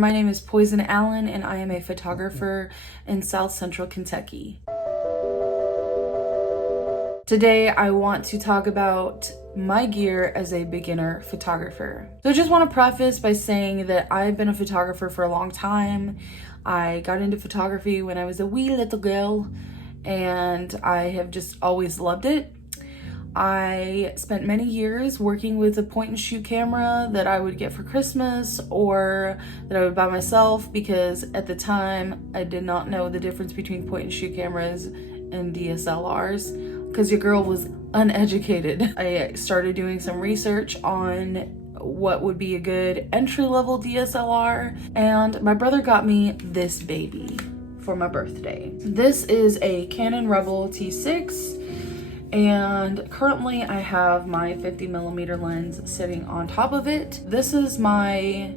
My name is Poison Allen and I am a photographer in South Central Kentucky. Today I want to talk about my gear as a beginner photographer. So I just want to preface by saying that I've been a photographer for a long time. I got into photography when I was a wee little girl and I have just always loved it. I spent many years working with a point and shoot camera that I would get for Christmas or that I would buy myself, because at the time I did not know the difference between point and shoot cameras and DSLRs because your girl was uneducated. I started doing some research on what would be a good entry-level DSLR, and my brother got me this baby for my birthday. This is a Canon Rebel T6. And currently I have my 50mm lens sitting on top of it. This is my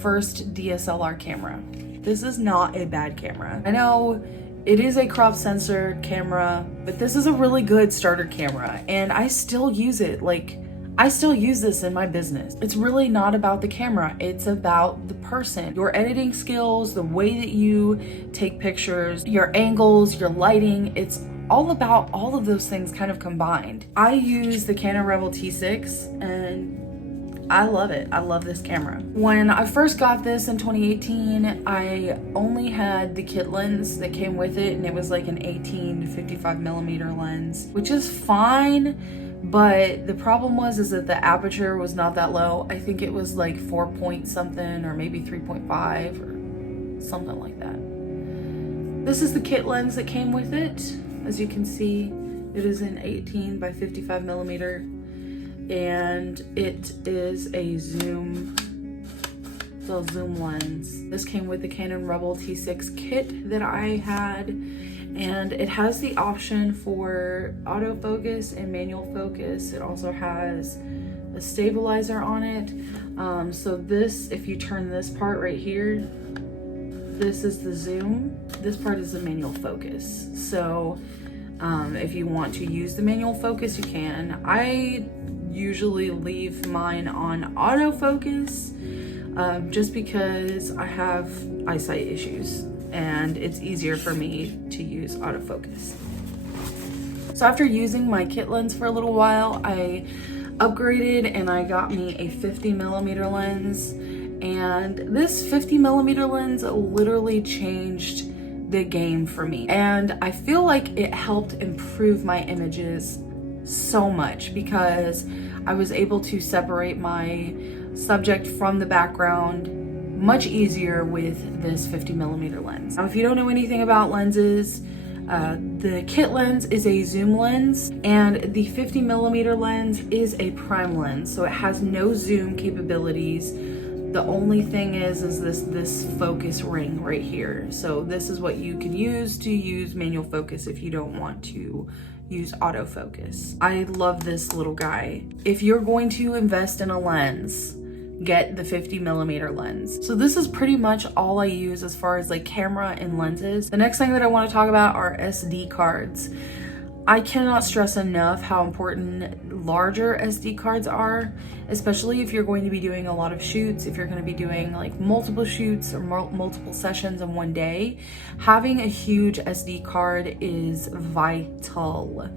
first DSLR camera. This is not a bad camera. I know it is a crop sensor camera, but this is a really good starter camera and I still use it. I still use this in my business. It's really not about the camera, it's about the person. Your editing skills, the way that you take pictures, your angles, your lighting, it's all about all of those things kind of combined. I use the Canon Rebel T6 and I love it. I love this camera. When I first got this in 2018, I only had the kit lens that came with it, and it was like an 18 to 55mm lens, which is fine, but the problem is that the aperture was not that low. I think it was like 4 point something or maybe 3.5 or something like that. This is the kit lens that came with it. As you can see, it is an 18 by 55mm and it is a zoom lens. This came with the Canon Rebel T6 kit that I had, and it has the option for autofocus and manual focus. It also has a stabilizer on it. So this, if you turn this part right here, this is the zoom. This part is the manual focus. So if you want to use the manual focus, you can. I usually leave mine on autofocus just because I have eyesight issues and it's easier for me to use autofocus. So after using my kit lens for a little while, I upgraded and I got me a 50mm lens. And this 50mm lens literally changed the game for me. And I feel like it helped improve my images so much because I was able to separate my subject from the background much easier with this 50mm lens. Now, if you don't know anything about lenses, the kit lens is a zoom lens and the 50mm lens is a prime lens. So it has no zoom capabilities. The only thing is this focus ring right here. So this is what you can use to use manual focus if you don't want to use autofocus. I love this little guy. If you're going to invest in a lens, get the 50mm lens. So this is pretty much all I use as far as like camera and lenses. The next thing that I want to talk about are SD cards. I cannot stress enough how important larger SD cards are, especially if you're going to be doing a lot of shoots, if you're going to be doing like multiple shoots or multiple sessions in one day. Having a huge SD card is vital.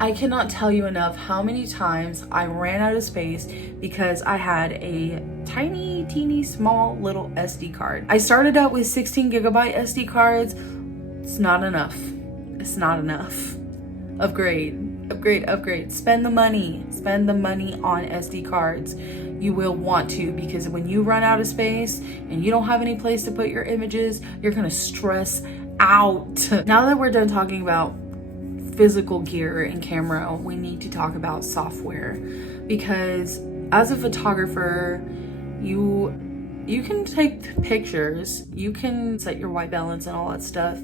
I cannot tell you enough how many times I ran out of space because I had a tiny, teeny, small little SD card. I started out with 16GB SD cards. It's not enough. It's not enough. Upgrade, upgrade, upgrade. Spend the money on SD cards. You will want to, because when you run out of space and you don't have any place to put your images, you're gonna stress out. Now that we're done talking about physical gear and camera, we need to talk about software, because as a photographer, you can take pictures, you can set your white balance and all that stuff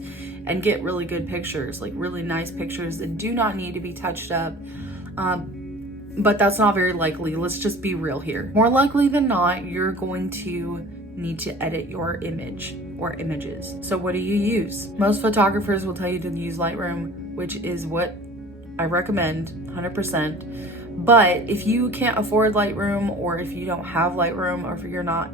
and get really good pictures, like really nice pictures that do not need to be touched up. But that's not very likely. Let's just be real here. More likely than not, you're going to need to edit your image or images. So what do you use? Most photographers will tell you to use Lightroom, which is what I recommend 100%. But if you can't afford Lightroom, or if you don't have Lightroom, or if you're not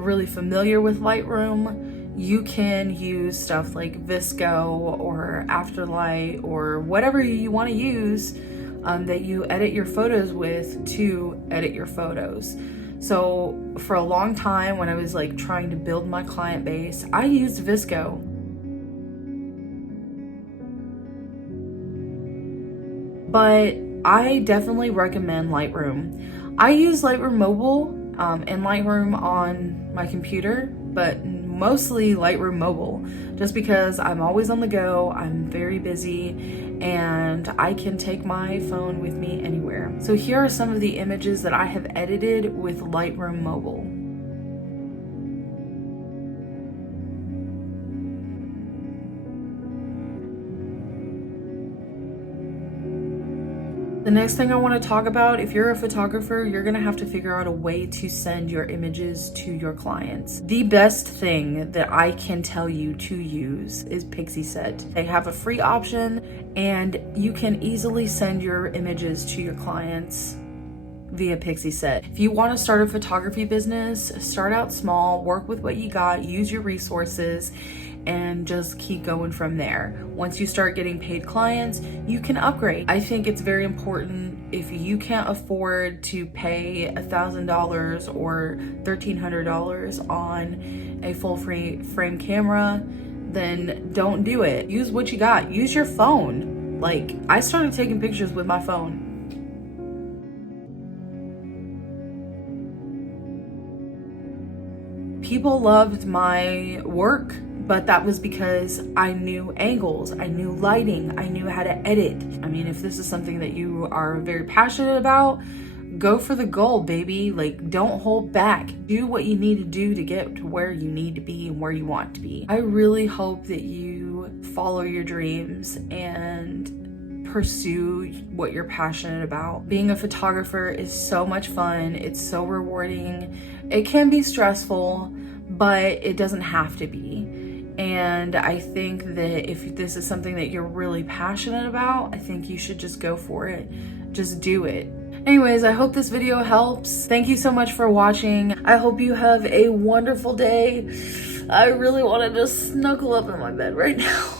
really familiar with Lightroom, you can use stuff like VSCO or Afterlight or whatever you want to use that you edit your photos with to edit your photos. So for a long time when I was like trying to build my client base, I used VSCO. But I definitely recommend Lightroom. I use Lightroom Mobile and Lightroom on my computer, but mostly Lightroom Mobile, just because I'm always on the go, I'm very busy, and I can take my phone with me anywhere. So here are some of the images that I have edited with Lightroom Mobile. The next thing I want to talk about, if you're a photographer, you're going to have to figure out a way to send your images to your clients. The best thing that I can tell you to use is Pixieset. They have a free option and you can easily send your images to your clients via Pixieset. If you want to start a photography business, start out small, work with what you got, use your resources, and just keep going from there. Once you start getting paid clients, you can upgrade. I think it's very important, if you can't afford to pay $1,000 or $1,300 on a full frame camera, then don't do it. Use what you got. Use your phone. Like, I started taking pictures with my phone. People loved my work, but that was because I knew angles, I knew lighting, I knew how to edit. I mean, if this is something that you are very passionate about, go for the goal, baby. Like, don't hold back. Do what you need to do to get to where you need to be and where you want to be. I really hope that you follow your dreams and pursue what you're passionate about. Being a photographer is so much fun. It's so rewarding. It can be stressful, but it doesn't have to be. And I think that if this is something that you're really passionate about, I think you should just go for it. Just do it. Anyways, I hope this video helps. Thank you so much for watching. I hope you have a wonderful day. I really want to just snuggle up in my bed right now.